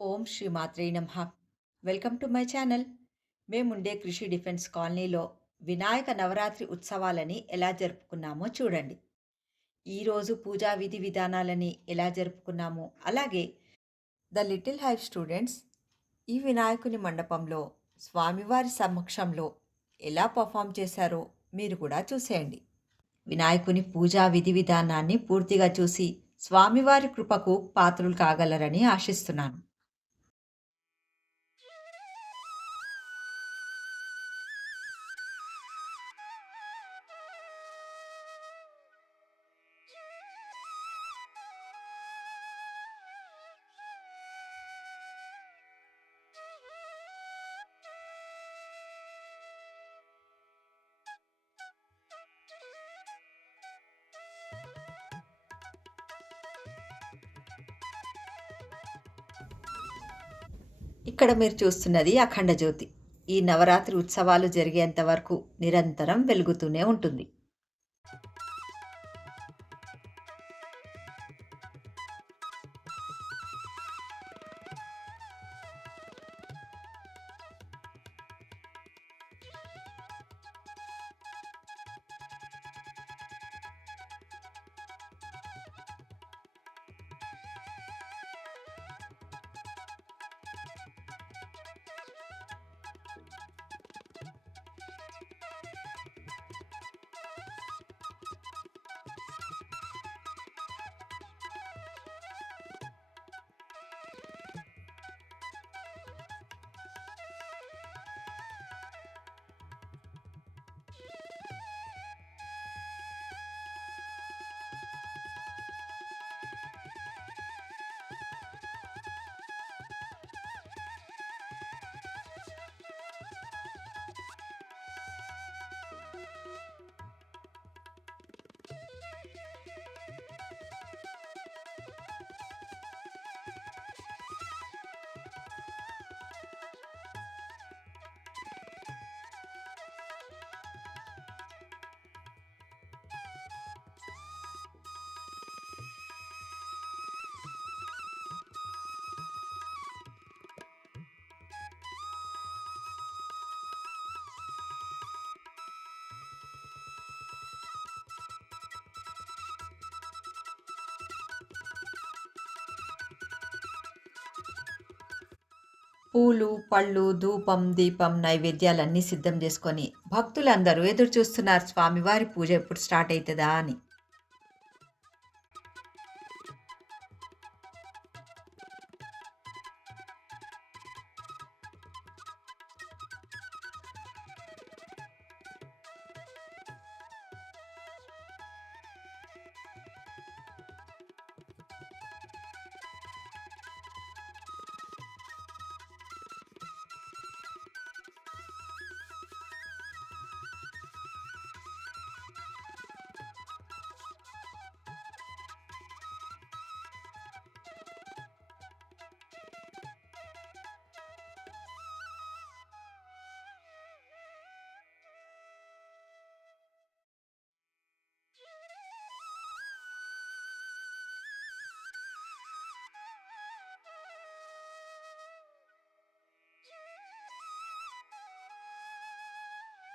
ఓం శ్రీ మాత్రే నమః. Welcome to my channel. మేముండే కృషి డిఫెన్స్ కాలనీలో వినాయక నవరాత్రి ఉత్సవాలని ఎలా జరుపుకున్నామో చూడండి. ఈరోజు పూజా విధి విధానాలని ఎలా జరుపుకున్నామో, అలాగే ద లిటిల్ హైవ్ స్టూడెంట్స్ ఈ వినాయకుని మండపంలో స్వామివారి సమక్షంలో ఎలా పర్ఫామ్ చేశారో మీరు కూడా చూసేయండి. వినాయకుని పూజా విధి విధానాన్ని పూర్తిగా చూసి స్వామివారి కృపకు పాత్రులు కాగలరని ఆశిస్తున్నాను. ఇక్కడ మీరు చూస్తున్నది అఖండ జ్యోతి. ఈ నవరాత్రి ఉత్సవాలు జరిగేంత వరకు నిరంతరం వెలుగుతూనే ఉంటుంది. పూలు, పళ్ళు, ధూపం, దీపం, నైవేద్యాలన్నీ సిద్ధం చేసుకొని భక్తులందరూ ఎదురు చూస్తున్నారు స్వామివారి పూజ ఎప్పుడు స్టార్ట్ అవుతుందా అని.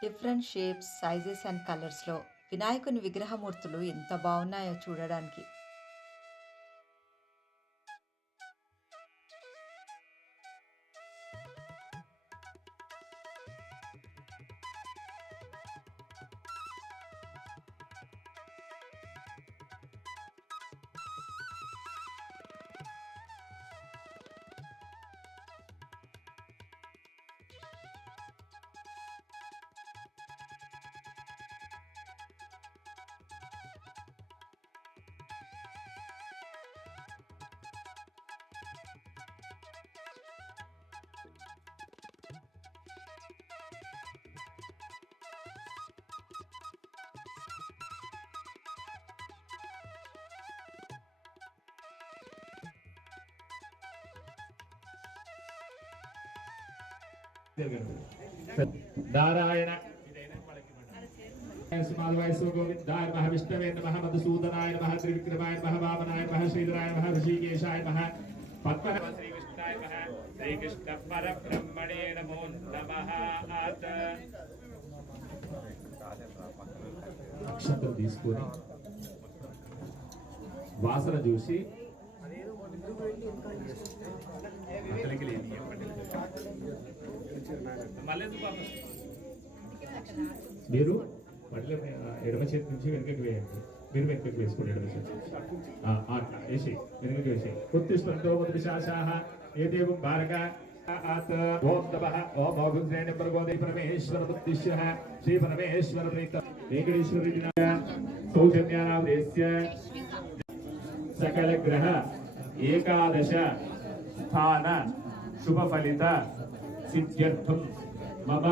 డిఫరెంట్ షేప్స్, సైజెస్ అండ్ కలర్స్లో వినాయకుని విగ్రహమూర్తులు ఎంత బాగున్నాయో చూడడానికి. నారాయణ సుమాలవయసు గోవిందాయ నమః విష్ణవే నమః మధుసూదనాయ నమః త్రివిక్రమాయ నమః వామనాయ నమః శ్రీధరాయ నమః ఋషికేశాయ నమః పద్మ శ్రీ విష్ణు गोविन्दाय नमः श्रीकृष्ण परब्रह्मणे नमो नमः అక్షంతలు తీసుకొని వాసన చూసి మీరు మళ్ళీ ఎడమ చేతి నుంచి వెనుకకి వేయండి. మీరు వెనుకకి వేసుకోండి. ఎడమ చేతి అట్లా వేసి వెనుకకి వేసి ఉత్తిష్టంతో మొదటి శాశాహ ఏ దేవం భారక ఓం నమః ఓం భగవతే నమః పరమేశ్వర ఉద్దిశ్య శ్రీ పరమేశ్వర ప్రీత వెంకటేశ్వరి సౌజన్యానామదేస్య సకల గ్రహ ఏకాదశ స్థాన శుభ ఫలిత సిద్ధ్యర్థం మమ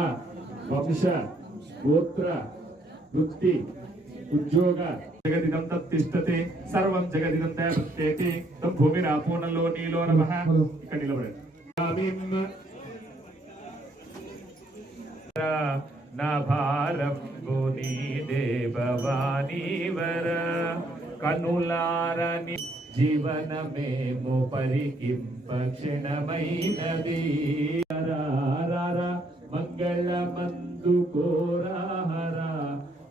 వంశ గోత్ర వృత్తి ఉద్యోగ జగదిదం తత్తిష్టతే సర్వం జగదిదం ప్రత్యేకే తం భూమిరాపూర్ణలో నీలో నమః. ఇక్కడ నిలబడండి. నా భారంబుని దేవవాణీవర కనులారని జీవనమేమో పరికింప క్షణమైనది మంగళమందు కోరాహర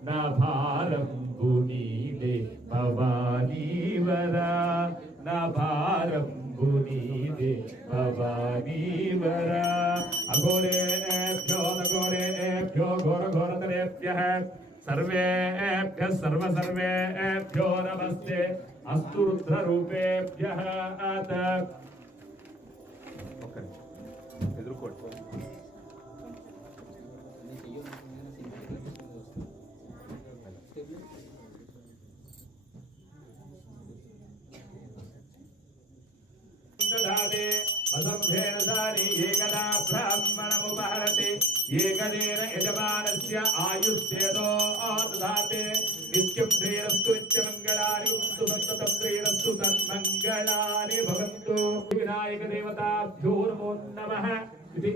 నా భారంబుని దేవవాణీవర నా భారంబుని దేవవాణీవర అఘోరేభ్యో నఘోరేభ్యో ఘోరఘోరతరేభ్యః సర్వేభ్యః సర్వేభ్యో నమస్తే అస్తు రుద్రరూపేభ్యః ఎదుర్కోండి. దదాతే వసంభేన సారి ఏకదా బ్రాహ్మణముపహరతి ఏకదేన యజమానస్య ఆయుష్యేదో దదాతే నిత్యం శ్రీరస్తు నిత్యమంగళాని భవంతు సంతతం శ్రీరస్తు సన్మంగళాని భవంతు. వినాయక దేవతాభ్యో నమో నమః. ఇది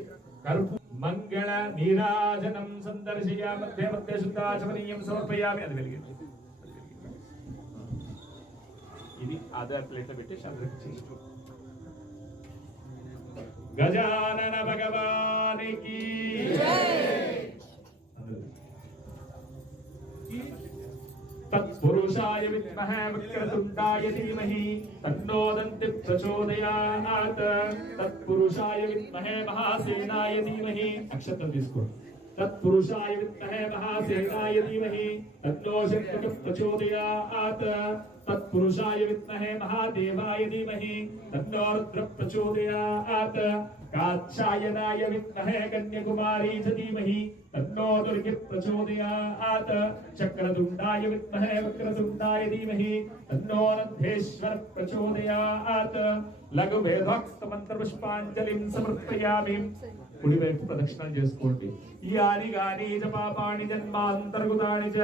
కర్పూ మంగళ నీరాజనం సందర్శయామి. మధ్య మధ్య శుద్ధాచమనీయం సమర్పయామి. అది వెలిగింది. ఇది ఆధార్ ప్లేట్లో పెట్టి అందరికి చేస్తూ గజానన భగవానికి తత్పురుషాయ విద్మహే వక్రతుండాయ ధీమహి తన్నో దంతి ప్రచోదయాత్. తత్పురుషాయ విద్మహే మహాసేనాయ ధీమహి. అక్షతలు తీసుకోండి. తత్పురుషాయ విద్మహే మహాసేనాయ ధీమహి తన్నో శక్తి ప్రచోదయాత్. తత్పురుషాయ విద్మహే మహాదేవాయ ధీమహి తన్నో రుద్ర ప్రచోదయాత్. కాత్యాయనాయ విద్మహే కన్యాకుమారీ చ ధీమహి తన్నో దుర్గి ప్రచోదయాత్. చక్రతుండాయ విద్మహే వక్రతుండాయ ధీమహి తన్నో నందేశ్వర ప్రచోదయాత్. లఘు వేదోక్త మంత్ర పుష్పాంజలిం సమర్పయామి. కుడివైపు ప్రదక్షిణం చేసుకోండి. యాని గాని చ పాపాని జన్మాంతర్గతాని చ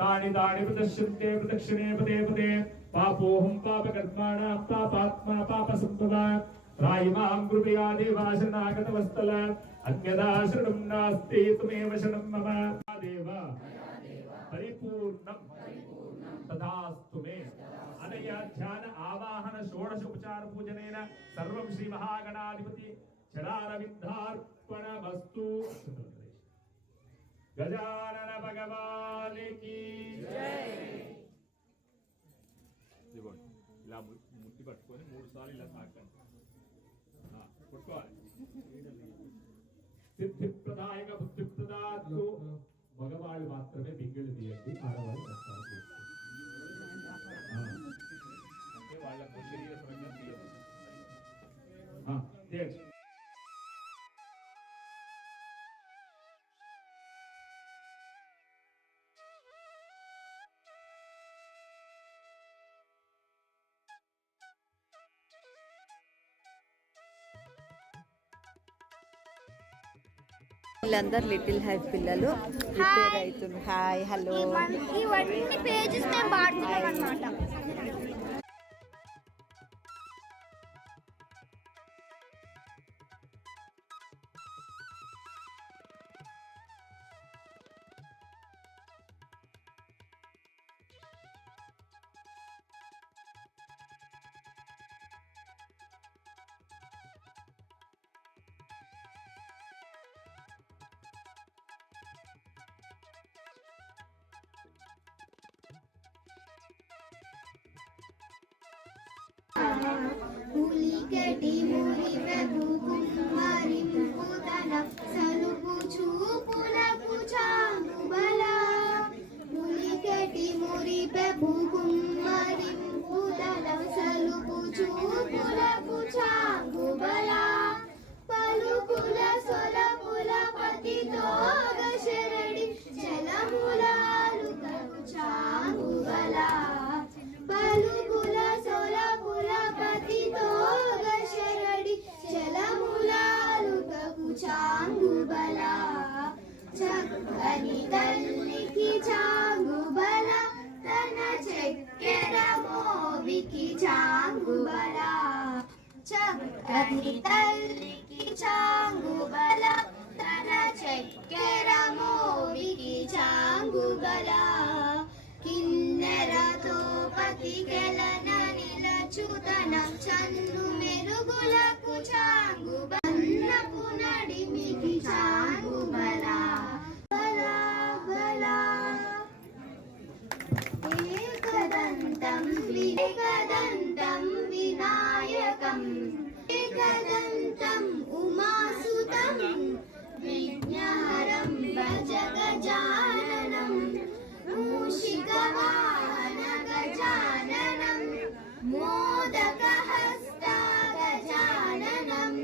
తాని తాని ప్రదర్శంతే ప్రదక్షిణే పదే పదే. పాపోహం పాపకర్మాణాం పాపాత్మా పాప సంభవ. రాయిమాం కృపయా దేవాశనాగతవస్తల అన్యదా శరణం నాస్తి త్వమేవ శరణం మమ. దేవ పరిపూర్ణం తదాస్తు మే. అనయా ధ్యాన ఆవాహన షోడశ ఉపచార పూజనేన సర్వం శ్రీ మహాగణాధిపతి చరణారవిందార్పణమస్తు. గజానన భగవానికి ఇలా ముట్టి పట్టుకొని 3 సార్లు ఇలా తాకండి. కొట్టుకోవాలి. సిద్ధిప్రదాయక బుద్ధిప్రదాత్తు. మగవాళ్ళు మాత్రమే బింగిళ్ళు తీయండి. ఆడవాళ్ళు కష్టాలు చేసుకోండి. అంటే వాళ్ళ శరీర పరంగా తీయదు. వీళ్ళందరూ లిటిల్ హై పిల్లలు ప్రిపేర్ అవుతున్నారు. Hi hello. ఇవన్నీ పేజెస్ మేము వాడుతున్నాం అన్నమాట. పులికెటి మురిపెపు కుమ్మరింపుతన సలుపు చూపులకు చాంగుబల పులికెటి మురిపెపు కుమ్మరింపుతన సలుపు చూపులకు చాంగుబల పలుకుల సొలపుల పతితో గశరడి జలములాలుతకు చాంగుబల పలుకుల సొలపుల పతితో గశరడి జలములాలుతకు చాంగుబల చక్కని తల్లికి చాంగుబల తన చక్కెర మోవికి చాంగుబల చక్కని తల్లికి చాంగుబల తన చక్కెర మోవికి చాంగుబల కిన్నెరతో పతికెలన నిలచుతన చన్ను మెరుగులకు చాంగుబన్నపు నడిమికి చాంగుబల బల బల ఏకదంతం వినాయకం ఏకదంతం ఉమాసుతం విఘ్నహరం భజ గజాననం మూషికవాహన గజాననం మోదకహస్త గజాననం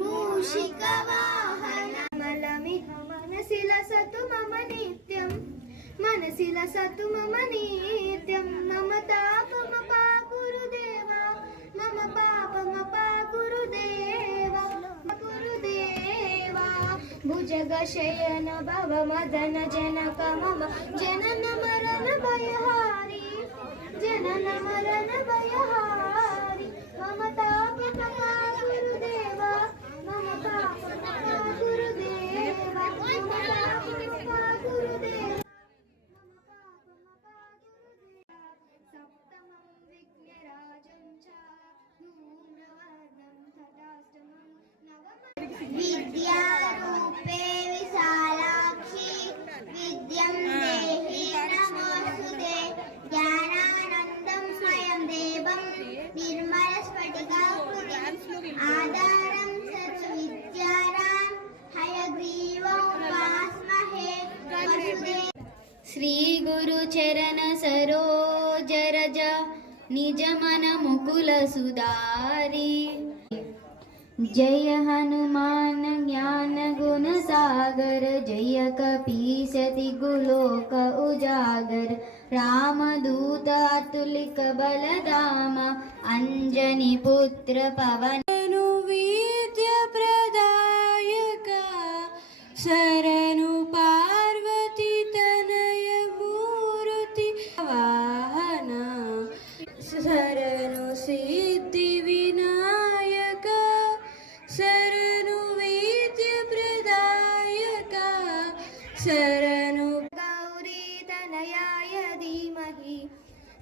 మూషికవాహన మలమిహ మనసిల సతు మమ నిత్యం మనసిల సతు మమ నిత్యం మమ తాపమ పా గురుదేవా మమ పాపమ పా గురుదేవా గురుదేవా భుజగ శయన భవ మదన జనక మమ జనన మరణ భయహారి జనన మరణ భయహారి మమ తాపమ పా గురుదేవా మమ పాపమ పా గురుదేవా మమ తాపమ పా గురుదేవా సప్తమం విఘ్నరాజం చ ధూమ్రవర్ణం తటాష్టమం విద్యారూపే విశాలాక్షి విద్యం దేహి నమోస్తుతే జ్ఞానానందం స్వయం దేవం నిర్మల స్ఫటికాకృతిం ఆధారం సర్వవిద్యానాం హయగ్రీవం ఉపాస్మహే వసుదే శ్రీ గురు చరణ సరోజ రజ నిజ మన ముకుల సుధారి జయ హనుమాన్ జ్ఞాన గుణ సాగర జయ కపీశతి గులోక ఉజాగర రామదూత అతులిక బలదామ అంజని పుత్ర పవన వీర్య ప్రదాయక శరణు పార్వతి తనయ మూర్తి వాహన శరణు సిద్ధి వినాయక శరణు విద్య ప్రదాయక శరణు గౌరీ తనయాయ ధీమహి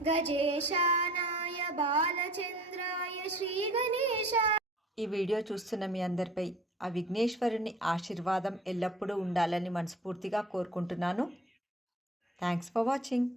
గజేశానాయ బాలచంద్రాయ శ్రీ గణేశ. ఈ వీడియో చూస్తున్న మీ అందరిపై ఆ విఘ్నేశ్వరుని ఆశీర్వాదం ఎల్లప్పుడూ ఉండాలని మనస్ఫూర్తిగా కోరుకుంటున్నాను. Thanks for watching.